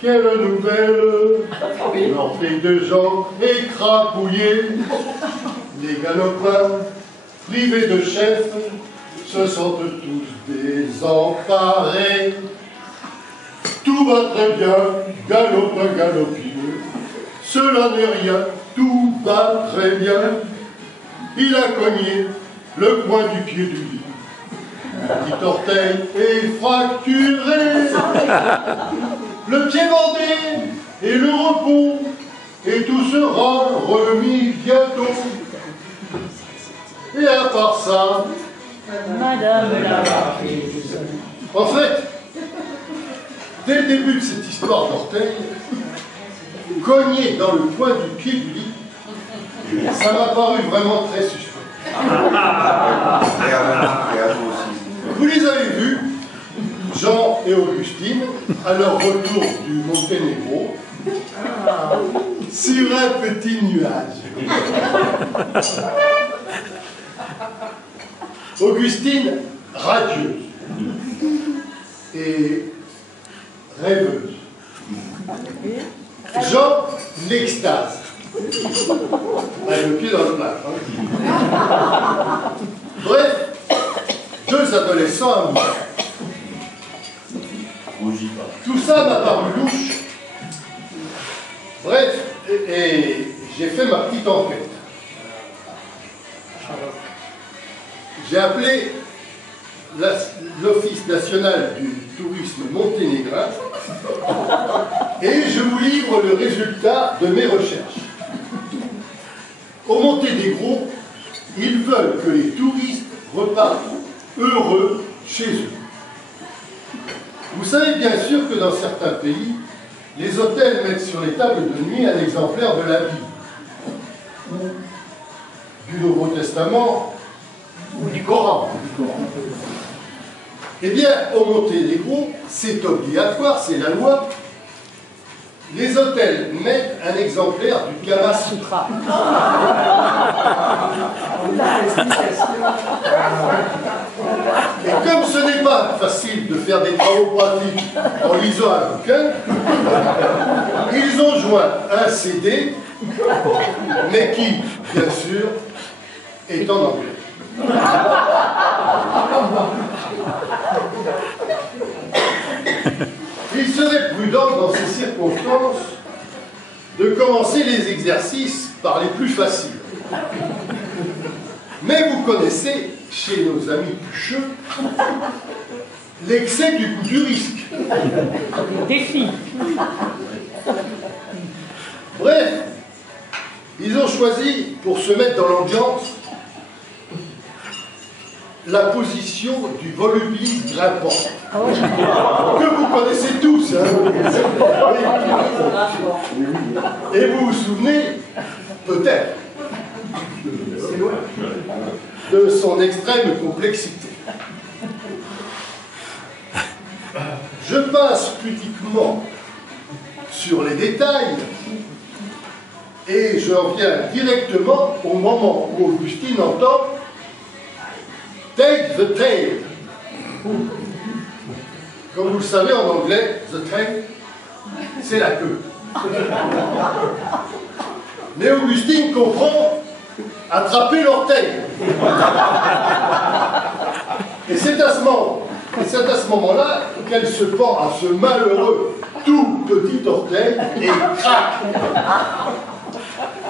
quelle nouvelle! L'orteil de gens écrapouillés, les galopins, privés de chef, se sentent tous désemparés. Tout va très bien, galopin, galopineux, cela n'est rien, tout va très bien. Il a cogné le coin du pied du lit. Le petit orteil est fracturé, le pied bandé et le repos, et tout sera remis bientôt. Et à part ça, Madame la marquise. En fait, dès le début de cette histoire d'orteil, cogné dans le coin du pied du lit, ça m'a paru vraiment très suspect. Vous les avez vus, Jean et Augustine, à leur retour du Monténégro, sur un petit nuage. Augustine, radieuse et rêveuse. Jean, l'extase. Avec le pied dans le plat. Hein. Bref, deux adolescents amoureux. Tout ça m'a paru louche. Bref, et j'ai fait ma petite enquête. J'ai appelé l'Office national du tourisme monténégrin et je vous livre le résultat de mes recherches. Au Monténégro, ils veulent que les touristes repartent heureux chez eux. Vous savez bien sûr que dans certains pays, les hôtels mettent sur les tables de nuit un exemplaire de la Bible, ou du Nouveau Testament, ou du Coran. Eh bien, au Monténégro, c'est obligatoire, c'est la loi. Les hôtels mettent un exemplaire du Kama Sutra. Et comme ce n'est pas facile de faire des travaux pratiques en lisant un bouquin, ils ont joint un CD, mais qui, bien sûr, est en anglais. Il serait prudent dans ces circonstances de commencer les exercices par les plus faciles. Mais vous connaissez, chez nos amis pucheux, l'excès du coup du risque. Défi. Bref, ils ont choisi, pour se mettre dans l'ambiance, la position du volubilis grimpant, que vous connaissez tous. Hein. Et vous vous souvenez, peut-être, de son extrême complexité. Je passe pudiquement sur les détails et je reviens directement au moment où Augustine entend Take the tail. Comme vous le savez en anglais, the tail, c'est la queue. Mais Augustine comprend attraper l'orteil. Et c'est à ce moment-là qu'elle se pend à ce malheureux tout petit orteil et craque.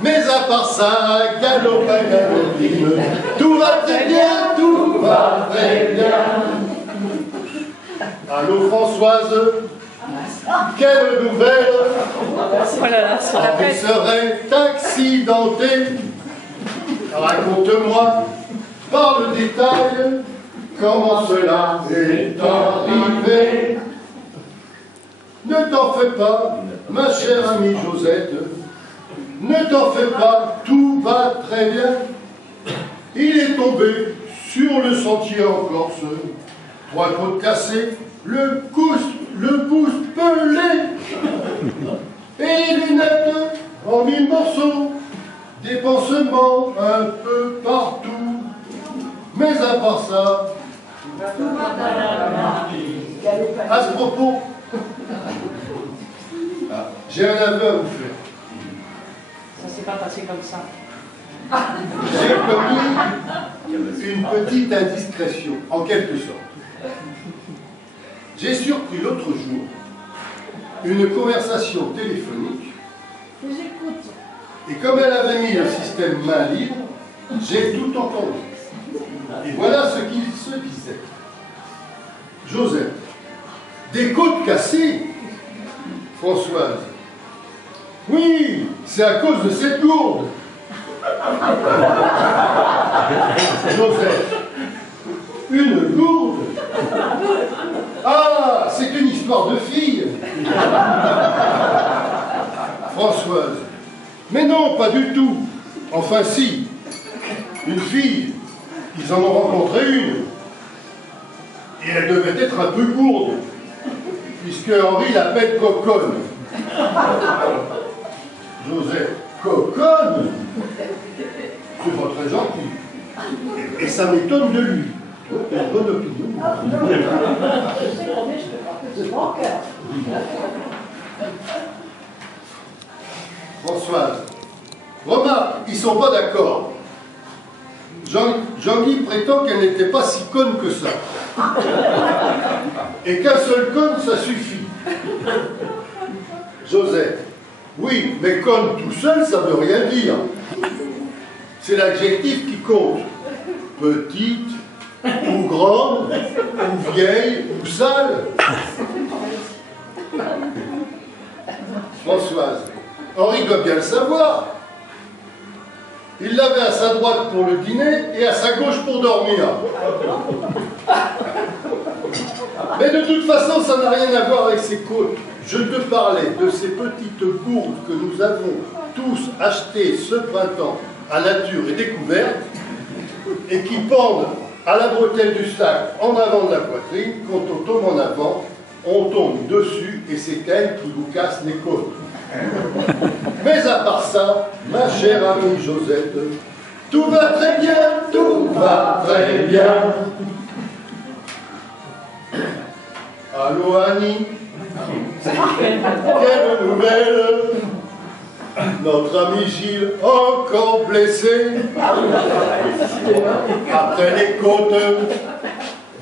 Mais à part ça, galopin, galopine, tout va très bien, tout va très bien. Allô Françoise, quelle nouvelle? Oh là là, c'est la Elle fête. serait accidentée. Raconte-moi, par le détail, comment cela est arrivé. Ne t'en fais pas, ma chère amie Josette. Ne t'en fais pas, tout va très bien. Il est tombé sur le sentier en Corse, 3 côtes cassées, le pouce pelé, et les lunettes en 1000 morceaux, des pansements un peu partout. Mais à part ça, à ce propos, J'ai un aveu à vous faire. Ça s'est pas passé comme ça. J'ai commis une petite indiscrétion, en quelque sorte. J'ai surpris l'autre jour une conversation téléphonique. Je vous écoute. Et comme elle avait mis le système main libre, j'ai tout entendu. Et voilà ce qu'il se disait. Joseph, des côtes cassées. Françoise, oui, c'est à cause de cette gourde. Joseph, une gourde? Ah, c'est une histoire de fille. Françoise, mais non, pas du tout. Enfin si, une fille, ils en ont rencontré une. Et elle devait être un peu gourde, puisque Henri l'appelle coconne. Joseph, coconne? C'est pas très gentil. Et ça m'étonne de lui. Il a une bonne opinion. Je sais combien je peux pas. C'est mon cœur. Françoise, remarque, ils sont pas d'accord. Jean-Guy prétend qu'elle n'était pas si conne que ça. Et qu'un seul conne, ça suffit. Joseph, oui, mais conne tout seul, ça veut rien dire. C'est l'adjectif qui compte. Petite, ou grande, ou vieille, ou sale. Françoise, Henri doit bien le savoir. Il l'avait à sa droite pour le dîner et à sa gauche pour dormir. Mais de toute façon, ça n'a rien à voir avec ses côtes. Je te parlais de ces petites gourdes que nous avons tous achetées ce printemps à nature et découverte et qui pendent à la bretelle du sac en avant de la poitrine. Quand on tombe en avant, on tombe dessus et c'est elle qui vous casse les côtes. Mais à part ça, ma chère amie Josette, tout va très bien, tout va très bien. Allô Annie, quelle nouvelle? Notre ami Gilles, encore blessé. Après les côtes,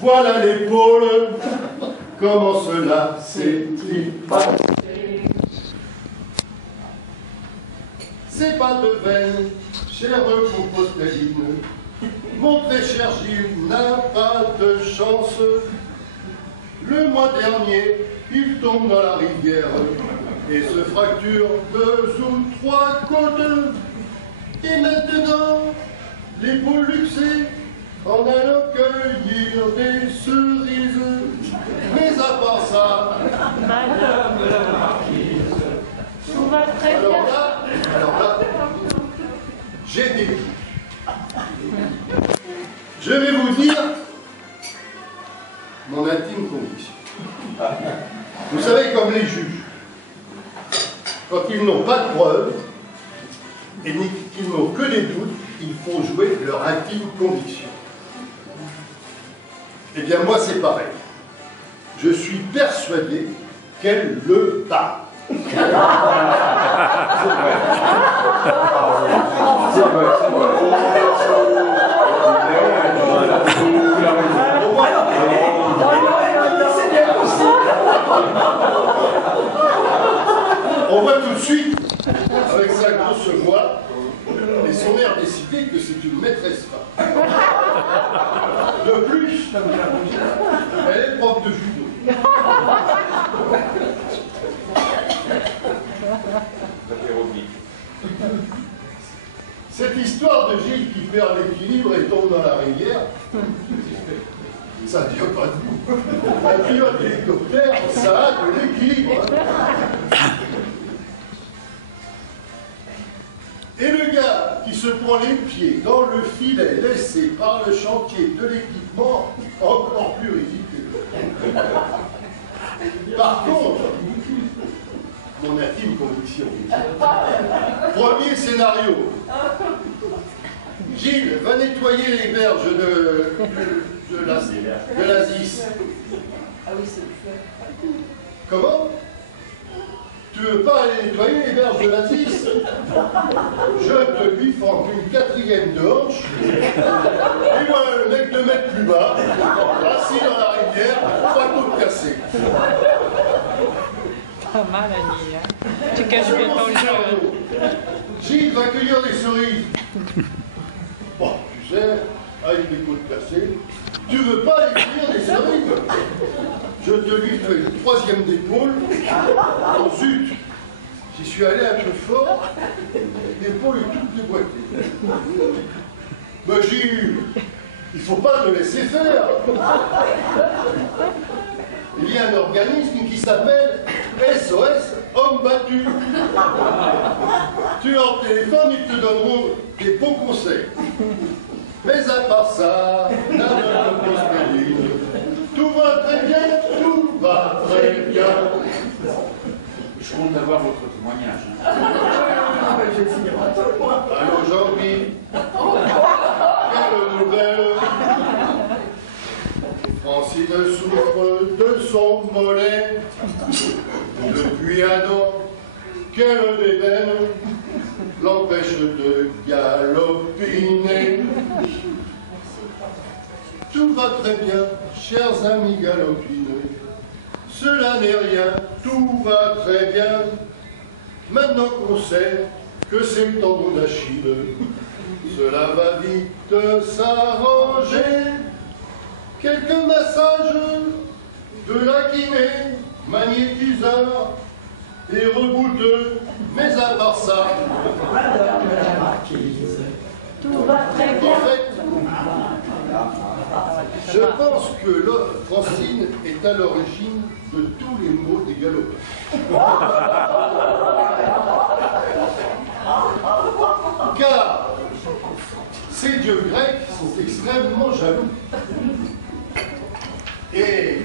voilà l'épaule. Comment cela s'est-il passé? C'est pas de veine, chère composteline. Mon très cher Gilles n'a pas de chance. Le mois dernier, il tombe dans la rivière et se fracture 2 ou 3 côtes. Et maintenant, l'épaule luxée en allant cueillir des cerises. Mais à part ça, Madame la marquise, tout va très bien. alors là, j'ai des doutes. Je vais vous dire mon intime conviction. Vous savez, comme les juges, quand ils n'ont pas de preuves et qu'ils n'ont que des doutes, ils font jouer leur intime conviction. Eh bien, moi, c'est pareil. Je suis persuadé qu'elle le bat. C'est On voit tout de suite, avec sa grosse voix et son air décidé, que c'est une maîtresse femme. De plus, elle est prof de judo. Cette histoire de Gilles qui perd l'équilibre et tombe dans la rivière, ça ne tient pas debout. Un pilote d'hélicoptère, ça a de l'équilibre. Et le gars qui se prend les pieds dans le filet laissé par le chantier de l'équipement, encore plus ridicule. Par contre, mon intime conviction. Premier scénario. Gilles va nettoyer les berges de la Zis. Ah oui, c'est le fait. Comment? Tu veux pas aller nettoyer les berges de la Tisse? Je te lui fends une quatrième de hanche. Et voilà le mec 2 mètres plus bas, assis dans la rivière, 3 côtes cassées. Pas mal, Annie, hein? Tu caches bien ton jeu. Gilles va cueillir des cerises. Bon, tu sais, avec les côtes cassées, tu veux pas aller cueillir des cerises? Je te lui fais une 3e d'épaule. Oh zut! J'y suis allé un peu fort, l'épaule est toute déboîtée. Mais Gilles, il faut pas te laisser faire. Il y a un organisme qui s'appelle SOS Homme Battu. Tu leur téléphones, ils te donneront des bons conseils. Mais à part ça, la prospérine. Tout va très bien, tout va très bien. Je compte avoir votre témoignage. Hein. Allô Jean-Guy. Quelle nouvelle? Francine souffre de son mollet depuis un an. Quelle dédaine l'empêche de galopiner. Tout va très bien, chers amis galopineux. Cela n'est rien, tout va très bien. Maintenant qu'on sait que c'est le tendon d'Achille, cela va vite s'arranger. Quelques massages, de la kiné, magnétiseur et rebouteux, mais à part ça, Madame la marquise, tout va très bien. en fait, je pense que Francine est à l'origine de tous les maux des galopins. Car ces dieux grecs sont extrêmement jaloux. Et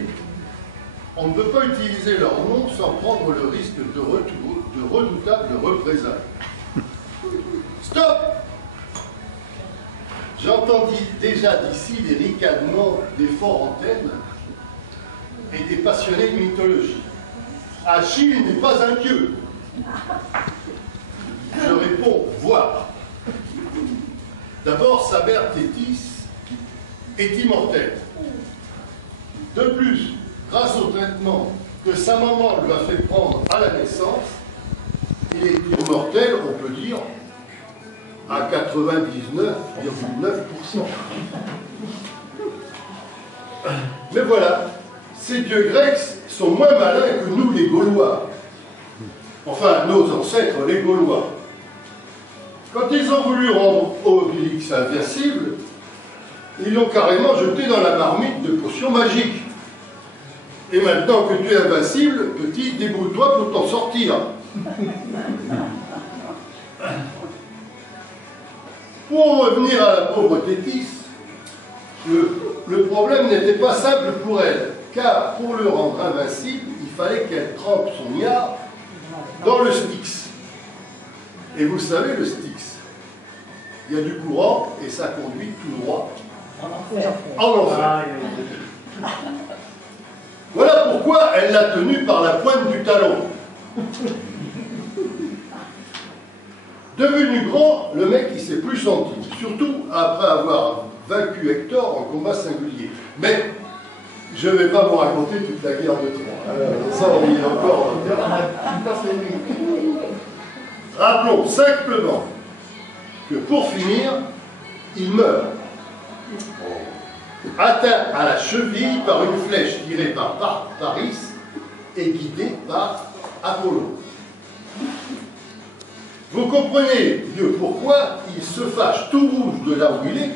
on ne peut pas utiliser leur nom sans prendre le risque de redoutables représailles. Stop! J'entends déjà d'ici des ricanements des forts antennes et des passionnés de mythologie. Achille n'est pas un dieu. Je réponds, voir. D'abord, sa mère Thétis est immortelle. De plus, grâce au traitement que sa maman lui a fait prendre à la naissance, il est immortel, on peut dire, à 99,9%. Mais voilà, ces dieux grecs sont moins malins que nous les Gaulois. Enfin, nos ancêtres les Gaulois. Quand ils ont voulu rendre Obélix invincible, ils l'ont carrément jeté dans la marmite de potions magiques. Et maintenant que tu es invincible, petit, débrouille-toi pour t'en sortir. Pour revenir à la pauvre Thétis, le problème n'était pas simple pour elle, car pour le rendre invincible, il fallait qu'elle trempe son yard dans le Styx. Et vous savez, le Styx, il y a du courant et ça conduit tout droit en enfer. Voilà pourquoi elle l'a tenu par la pointe du talon. Devenu grand, le mec il s'est plus senti, surtout après avoir vaincu Hector en combat singulier. Mais je ne vais pas vous raconter toute la guerre de Troie. Ça, on y est encore. Rappelons simplement que pour finir, il meurt, atteint à la cheville par une flèche tirée par Paris et guidée par Apollon. Vous comprenez mieux pourquoi il se fâche tout rouge de là où il est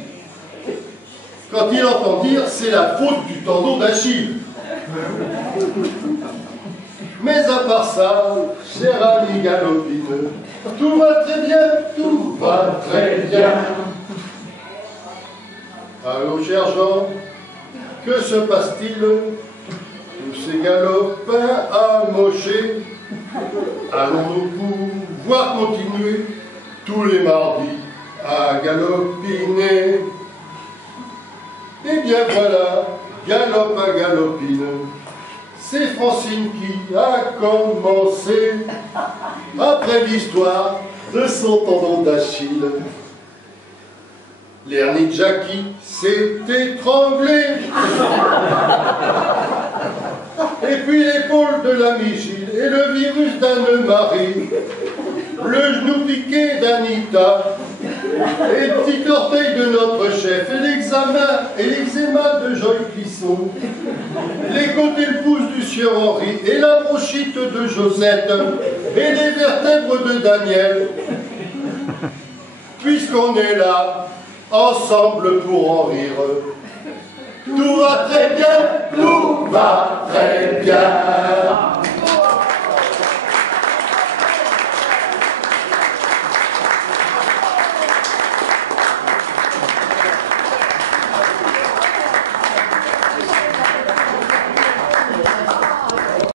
quand il entend dire c'est la faute du tendon d'Achille. Mais à part ça, cher ami galopineux, tout va très bien, tout va très bien. Allô, cher Jean, que se passe-t-il? Tous ces galopins amochés, allons-nous pouvoir continuer tous les mardis à galopiner? Eh bien voilà, galope à galopine, c'est Francine qui a commencé après l'histoire de son tendon d'Achille. L'hernie de Jackie s'est étranglée. Et puis l'épaule de l'ami Gilles et le virus d'Anne-Marie, le genou piqué d'Anita, et le petit orteil de notre chef, et l'eczéma de Joy Clisson, les côtes et le pouce du sieur Henri, et la bronchite de Josette, et les vertèbres de Daniel. Puisqu'on est là, ensemble pour en rire. Tout va très bien, tout va très bien.